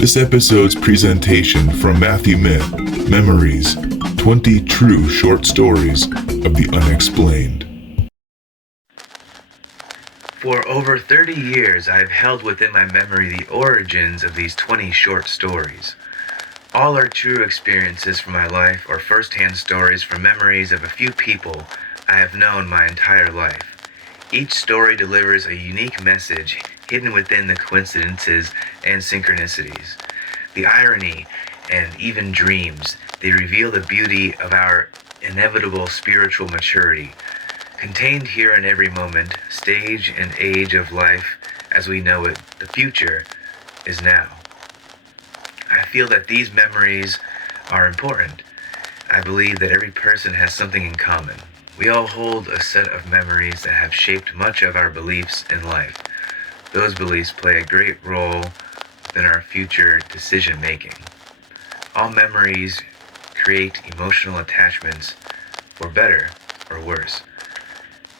This episode's presentation from Matthyw Memories, 20 True Short Stories of the Unexplained. For over 30 years, I have held within my memory the origins of these 20 short stories. All are true experiences from my life or first-hand stories from memories of a few people I have known my entire life. Each story delivers a unique message hidden within the coincidences and synchronicities. The irony and even dreams, they reveal the beauty of our inevitable spiritual maturity, contained here in every moment, stage and age of life as we know it. The future is now. I feel that these memories are important. I believe that every person has something in common. We all hold a set of memories that have shaped much of our beliefs in life. Those beliefs play a great role in our future decision making. All memories create emotional attachments, for better or worse.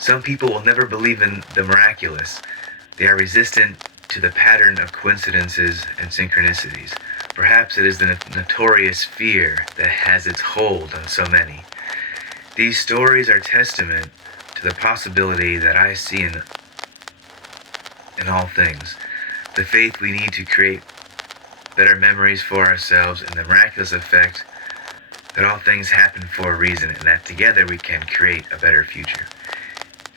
Some people will never believe in the miraculous. They are resistant to the pattern of coincidences and synchronicities. Perhaps it is the notorious fear that has its hold on so many. These stories are testament to the possibility that I see in all things. The faith we need to create better memories for ourselves and the miraculous effect that all things happen for a reason and that together we can create a better future.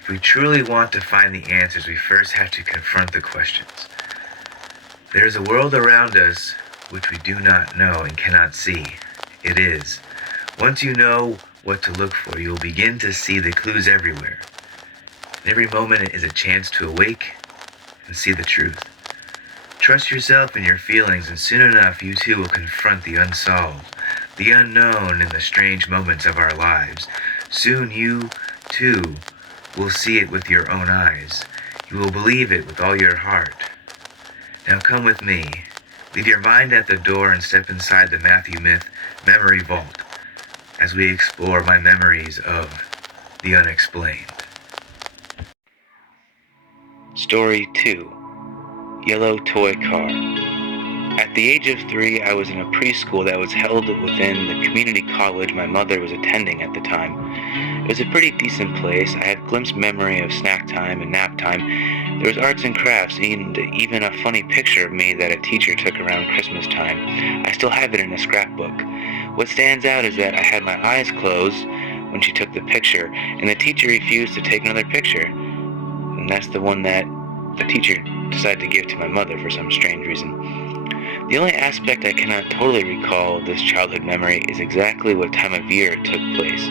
If we truly want to find the answers, we first have to confront the questions. There is a world around us which we do not know and cannot see. It is. Once you know what to look for, you will begin to see the clues everywhere. And every moment is a chance to awake and see the truth. Trust yourself and your feelings, and soon enough you too will confront the unsolved, the unknown in the strange moments of our lives. Soon you too will see it with your own eyes. You will believe it with all your heart. Now come with me. Leave your mind at the door and step inside the Matthyw Memory Vault as we explore my memories of the unexplained. Story 2. Yellow Toy Car. At the age of 3, I was in a preschool that was held within the community college my mother was attending at the time. It was a pretty decent place. I had glimpsed memory of snack time and nap time. There was arts and crafts, and even a funny picture of me that a teacher took around Christmas time. I still have it in a scrapbook. What stands out is that I had my eyes closed when she took the picture, and the teacher refused to take another picture. And that's the one that the teacher decided to give to my mother for some strange reason. The only aspect I cannot totally recall of this childhood memory is exactly what time of year it took place.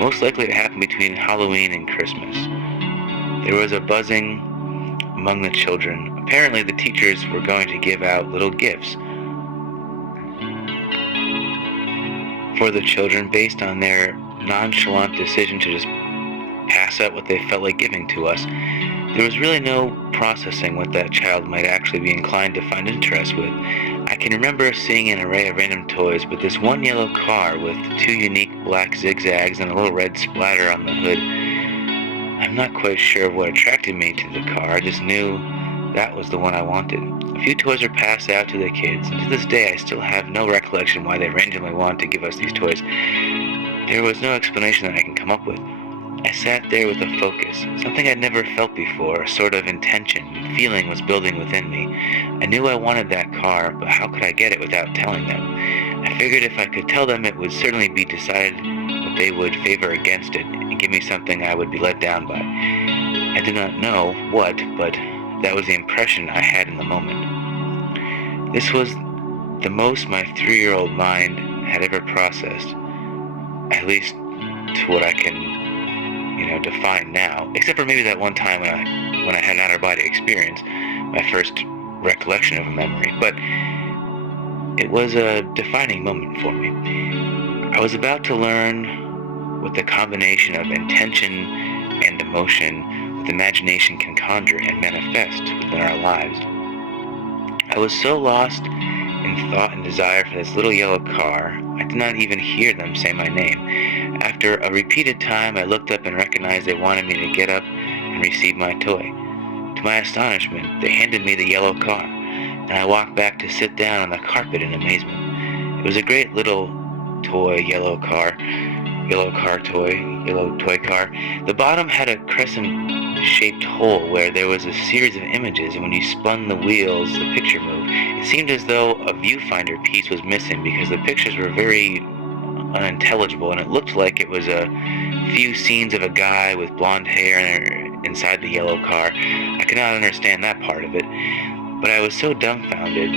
Most likely it happened between Halloween and Christmas. There was a buzzing among the children. Apparently the teachers were going to give out little gifts for the children based on their nonchalant decision to just pass out what they felt like giving to us. There was really no processing what that child might actually be inclined to find interest with. I can remember seeing an array of random toys, but this one yellow car with 2 unique black zigzags and a little red splatter on the hood, I'm not quite sure what attracted me to the car. I just knew that was the one I wanted. A few toys were passed out to the kids, and to this day I still have no recollection why they randomly wanted to give us these toys. There was no explanation that I can come up with. I sat there with a focus, something I'd never felt before. A sort of intention and feeling was building within me. I knew I wanted that car, but how could I get it without telling them? I figured if I could tell them, it would certainly be decided that they would favor against it and give me something I would be let down by. I did not know what, but that was the impression I had in the moment. This was the most my 3-year-old mind had ever processed, at least to what I can define now, except for maybe that one time when I had an out-of-body experience, my first recollection of a memory. But it was a defining moment for me. I was about to learn what the combination of intention and emotion with imagination can conjure and manifest within our lives. I was so lost in thought and desire for this little yellow car, I did not even hear them say my name. After a repeated time, I looked up and recognized they wanted me to get up and receive my toy. To my astonishment, they handed me the yellow car. and I walked back to sit down on the carpet in amazement. It was a great little toy, yellow toy car. The bottom had a crescent-shaped hole where there was a series of images, and when you spun the wheels, the picture moved. It seemed as though a viewfinder piece was missing because the pictures were very unintelligible, and it looked like it was a few scenes of a guy with blonde hair inside the yellow car. I could not understand that part of it, but I was so dumbfounded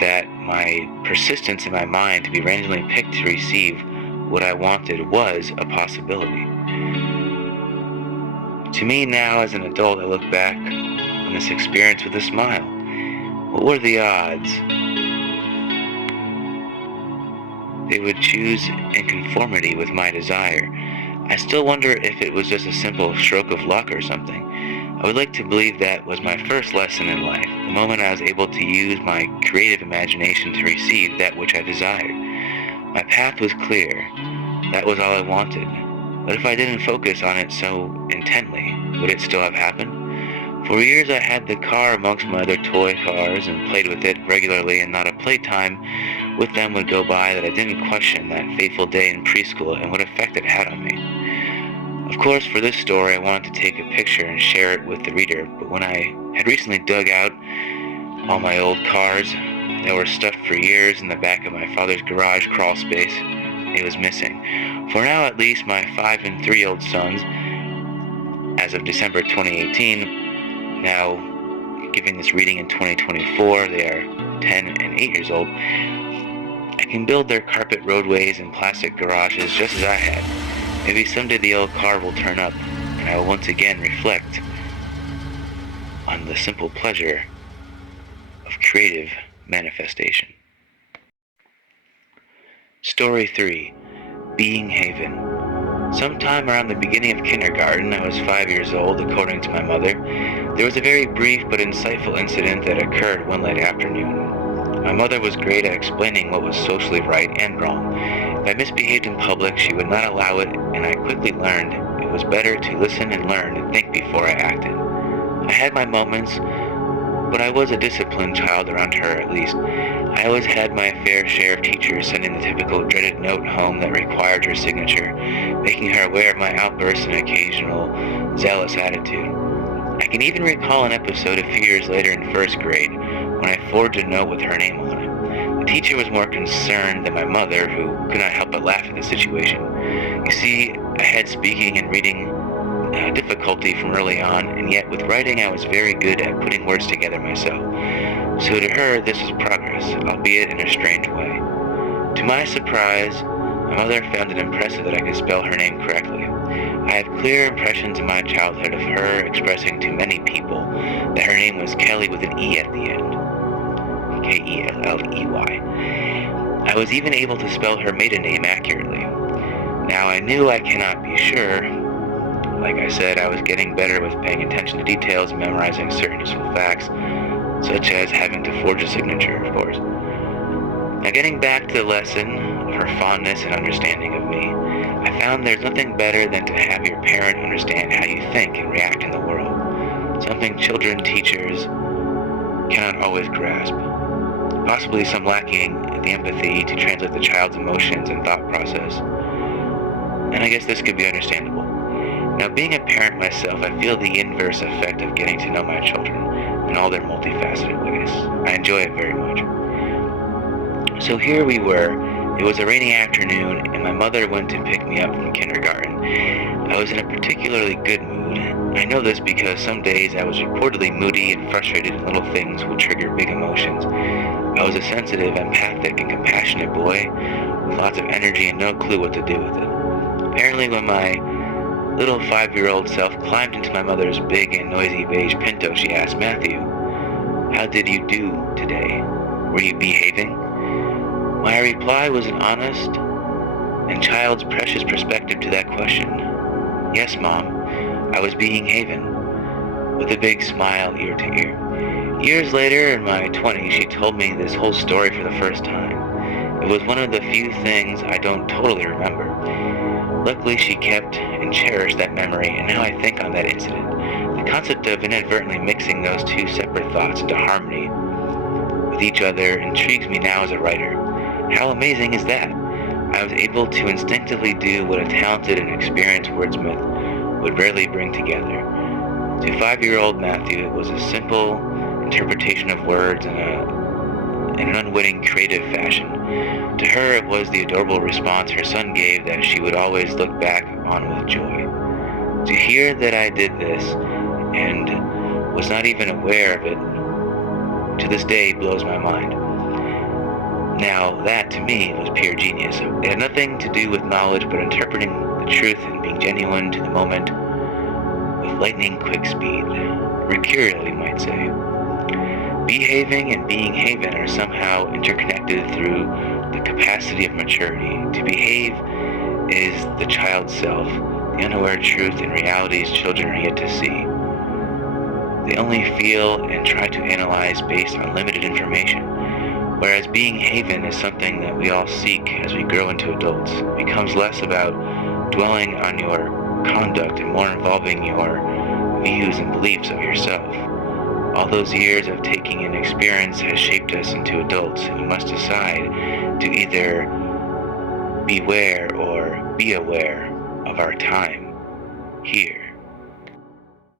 that my persistence in my mind to be randomly picked to receive what I wanted was a possibility. To me now, as an adult, I look back on this experience with a smile. What were the odds they would choose in conformity with my desire? I still wonder if it was just a simple stroke of luck or something. I would like to believe that was my first lesson in life, the moment I was able to use my creative imagination to receive that which I desired. My path was clear. That was all I wanted. But if I didn't focus on it so intently, would it still have happened? For years I had the car amongst my other toy cars and played with it regularly, and not a playtime with them would go by that I didn't question that fateful day in preschool and what effect it had on me. Of course, for this story I wanted to take a picture and share it with the reader, but when I had recently dug out all my old cars that were stuffed for years in the back of my father's garage crawl space, it was missing. For now, at least, my 5 and 3-year-old sons, as of December 2018, now giving this reading in 2024, they are 10 and 8 years old, I can build their carpet roadways and plastic garages just as I had. Maybe someday the old car will turn up, and I will once again reflect on the simple pleasure of creative manifestation. Story 3. Being Haven. Sometime around the beginning of kindergarten, I was 5 years old, according to my mother. There was a very brief but insightful incident that occurred one late afternoon. My mother was great at explaining what was socially right and wrong. If I misbehaved in public, she would not allow it, and I quickly learned it was better to listen and learn and think before I acted. I had my moments, but I was a disciplined child around her, at least. I always had my fair share of teachers sending the typical dreaded note home that required her signature, making her aware of my outbursts and occasional zealous attitude. I can even recall an episode a few years later in first grade when I forged a note with her name on it. The teacher was more concerned than my mother, who could not help but laugh at the situation. You see, I had speaking and reading difficulty from early on, and yet with writing I was very good at putting words together myself. So to her, this was progress, albeit in a strange way. To my surprise, my mother found it impressive that I could spell her name correctly. I have clear impressions in my childhood of her expressing to many people that her name was Kelly with an E at the end. Kelley. I was even able to spell her maiden name accurately. Now I knew I cannot be sure. Like I said, I was getting better with paying attention to details and memorizing certain useful facts, such as having to forge a signature, of course. Now getting back to the lesson of her fondness and understanding of me, I found there's nothing better than to have your parent understand how you think and react in the world, something children teachers cannot always grasp, possibly some lacking the empathy to translate the child's emotions and thought process. And I guess this could be understandable. Now, being a parent myself, I feel the inverse effect of getting to know my children in all their multifaceted ways. I enjoy it very much. So here we were. It was a rainy afternoon, and my mother went to pick me up from kindergarten. I was in a particularly good mood. I know this because some days I was reportedly moody and frustrated, and little things would trigger big emotions. I was a sensitive, empathic, and compassionate boy with lots of energy and no clue what to do with it. Apparently, when my little 5-year-old self climbed into my mother's big and noisy beige Pinto, she asked, "Matthyw, how did you do today? Were you behaving?" My reply was an honest and child's precious perspective to that question. "Yes, Mom, I was being Haven," with a big smile ear to ear. Years later, in my 20s, she told me this whole story for the first time. It was one of the few things I don't totally remember. Luckily, she kept and cherished that memory, and now I think on that incident. The concept of inadvertently mixing those two separate thoughts into harmony with each other intrigues me now as a writer. How amazing is that? I was able to instinctively do what a talented and experienced wordsmith would rarely bring together. To 5-year-old Matthyw, it was a simple interpretation of words in an unwitting, creative fashion. To her, it was the adorable response her son gave that she would always look back on with joy. To hear that I did this and was not even aware of it to this day blows my mind. Now, that to me was pure genius. It had nothing to do with knowledge, but interpreting the truth and being genuine to the moment with lightning quick speed. Mercurial, you might say. Behaving and being haven are somehow interconnected through the capacity of maturity. To behave is the child's self, the unaware truth and realities children are yet to see. They only feel and try to analyze based on limited information, whereas being haven is something that we all seek as we grow into adults. It becomes less about dwelling on your conduct and more involving your views and beliefs of yourself. All those years of taking in experience has shaped us into adults, and we must decide to either beware or be aware of our time here.